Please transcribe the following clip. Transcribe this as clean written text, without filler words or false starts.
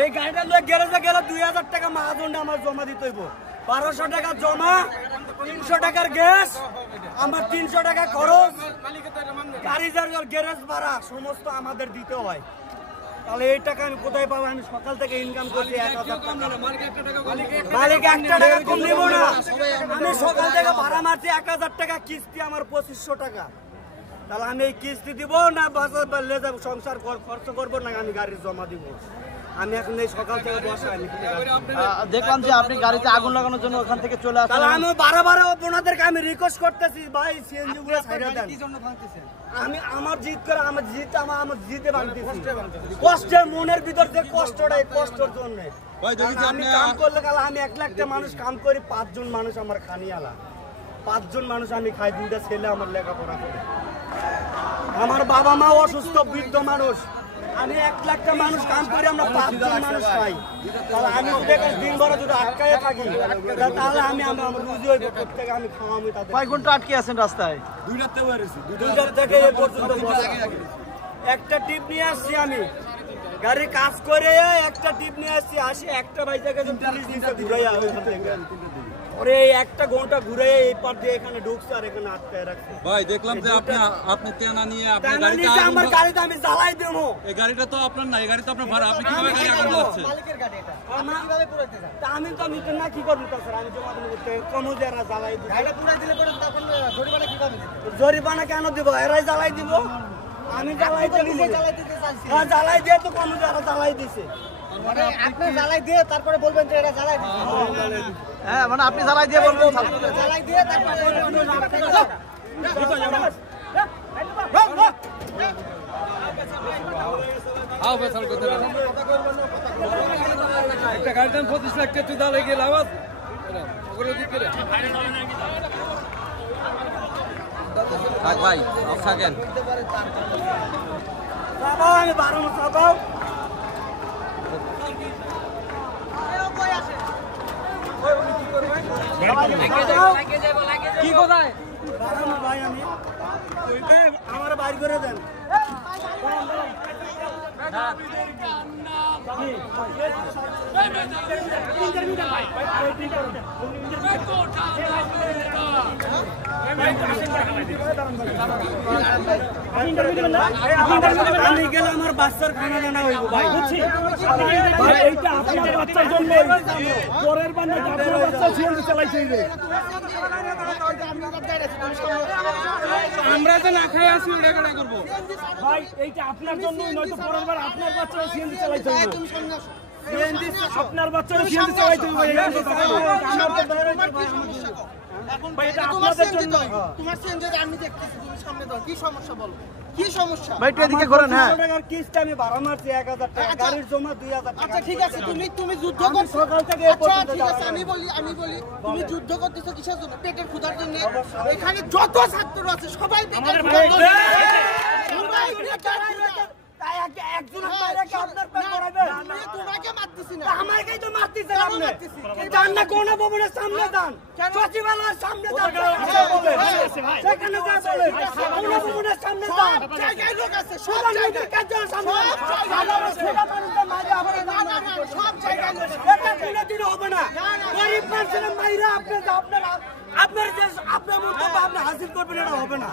এই গাড়িটা লয়ে গ্যারেজে গেলে 2000 টাকা মাহাজনটা আমার জমা দিতে হইব। 1200 টাকা জমা, 300 টাকার গ্যাস, আমার 300 টাকা খরচ, গাড়ি গ্যারেজ ভাড়া সমস্ত আমাদের দিতে হয়। তাহলে এই টাকা আমি কোথায় পাবো? আমি সকাল থেকে ইনকাম করছি 1000 টাকা। মালিক 1 টাকা কম দিব না। আমি সকাল থেকে ভাড়া মারছি 1000 টাকা, কিস্তি আমার 2500 টাকা। তাহলে আমি এই কিস্তি দিব না বাজার বাড়লে যাব, সংসার খরচ করবো না, আমি গাড়ি জমা দিব? আমি এখন এই সকাল থেকে বসা দেখলাম যে আপনি গাড়িতে আগুন লাগানোর জন্য ওখান থেকে চলে আসেন। তাহলে আমি বারবার আপনাদেরকে আমি রিকোয়েস্ট করতেছি, ভাই সিএনজি গুলো ছাইড়া দেন। আমি আমার জিত করে আমার জিতে ভাঙতেছি, কষ্টে মনের ভিতর যে কষ্টটা, এই কষ্টের জন্য আমি কাম করলে কাল আমি 1 লাখটা মানুষ কাম করি, 5 জন মানুষ আমার খানিয়ালা, 5 জন মানুষ আমি খাই, 2টা ছেলে আমার লেখাপড়া করে, আমার বাবা মা অসুস্থ বৃদ্ধ মানুষ, আমি 1 লাখটা মানুষ কাম করি, আমরা 5 জন মানুষ খাই। তাহলে আমি যদি দিন ভর যদি আটকায় থাকি তাহলে আমি আমার রুজি হইব প্রত্যেকে, আমি খাওয়াবো তাদের। কয় ঘন্টা আটকে আছেন রাস্তায়? 2টা থেকে এই পর্যন্ত একটা টিপ নিয়ে আসছি, আমি গাড়ি কাজ করে একটা টিপ নিয়ে আসছি, একটা ভাই থেকে পুলিশ দিতে ঘুরাইয়া ওরে একটা ঘন্টা ঘুরে এই পার দিয়ে এখানে ঢুকছে আর এখানে আটকায় রাখছে। ভাই দেখলাম যে আপনি তেনা নিয়ে আপনার গাড়িটা আমার গাড়িটা আমি জ্বালাই দেবো। এই গাড়িটা তো আপনার না, এই গাড়ি তো আপনার ভাড়া, আপনি কিভাবে গাড়ি আগুন লাগাচ্ছেন? মালিকের গাড়ি এটা, আমি কিভাবে পুরাইতে যাব? তা আমি তো মিটার না কি করব? স্যার আমি জমা দেব করতে কমুজারা জ্বালাই দিব। গাড়িটা পুরাই দিলে পরে তখন জরিমানা কিভাবে দিব? জরিমানা কেন দিব? এরাই জ্বালাই দিব, আমি জ্বালাই তো নিজে জ্বালাই দিতে চাইছি। হ্যাঁ জ্বালাই দিয়ে তো কমুজারা জ্বালাই দিছে। মানে আপনি জ্বালাই দিয়ে তারপরে বলবেন যে এরা জ্বালাই দিছে। হ্যাঁ মানে আপনি জ্বালাই দিয়ে বলবেন, জ্বালাই দিয়ে তারপরে একটা গাড়ির দাম 25 লাখ টাকা, তুই দাঁড়িয়ে গেলে আওয়াজ ভাই অফ থাকেন। আমি 12 মাস চাপাও কি কোথায় ভাই, আমি আমার বাড়ি করে দেন। আমি গেলে আমার বাচ্চার খানা দানা হইব ভাই, বুঝছি? এইটা আপনার বাচ্চার জন্য, পরের বান্ধব আপনার বাচ্চা সিএনজি চালাইছে। আমরা তো না খাই আসি, ওটা কেন করবো ভাই? এইটা আপনার জন্য, নয়তো পরের বার আপনার বাচ্চারা সিএনজি চালাইতে হবে। আপনার বাচ্চারা সিএনজি চালাইতে হবে। তোমার সিএনজি আমি দেখতেছি, তুমি সামনে দাও, কি সমস্যা বলো? কি সমস্যা? ভাই একটু এদিকে করেন। হ্যাঁ টাকার কিস্তি আমি ভাড়া মারছি 1000 টাকা, গাড়ির জমা 2000 টাকা। আচ্ছা ঠিক আছে, তুমি যুদ্ধ করছো সকাল থেকে। আচ্ছা ঠিক আছে, আমি বলি তুমি যুদ্ধ করতেছো কিসের জন্য? পেটের ক্ষুধার জন্য। এখানে যত ছাত্র আছে সবাই পেটের ক্ষুধার জন্য। তাই একজন আপনারা কি আপনার পেট ভরাবে? তোমাকে মারতেছি না, আমাকেই তো মারতেছেন আপনি। যান না কোন ভবনের সামনে যান, সচিবালয়ের সামনে যান, সেখানে যা বলেন কোন ভবনের সামনে যান। জায়গায় লোক আছে, সব জায়গায় কার্যালয়ের সামনে সব জায়গায় লোক। এটা কোনোদিন হবে না। গরিব মানুষের মাইরা আপনার যে আপনার মন্তব্য আপনি হাসিল করবেন, এটা হবে না।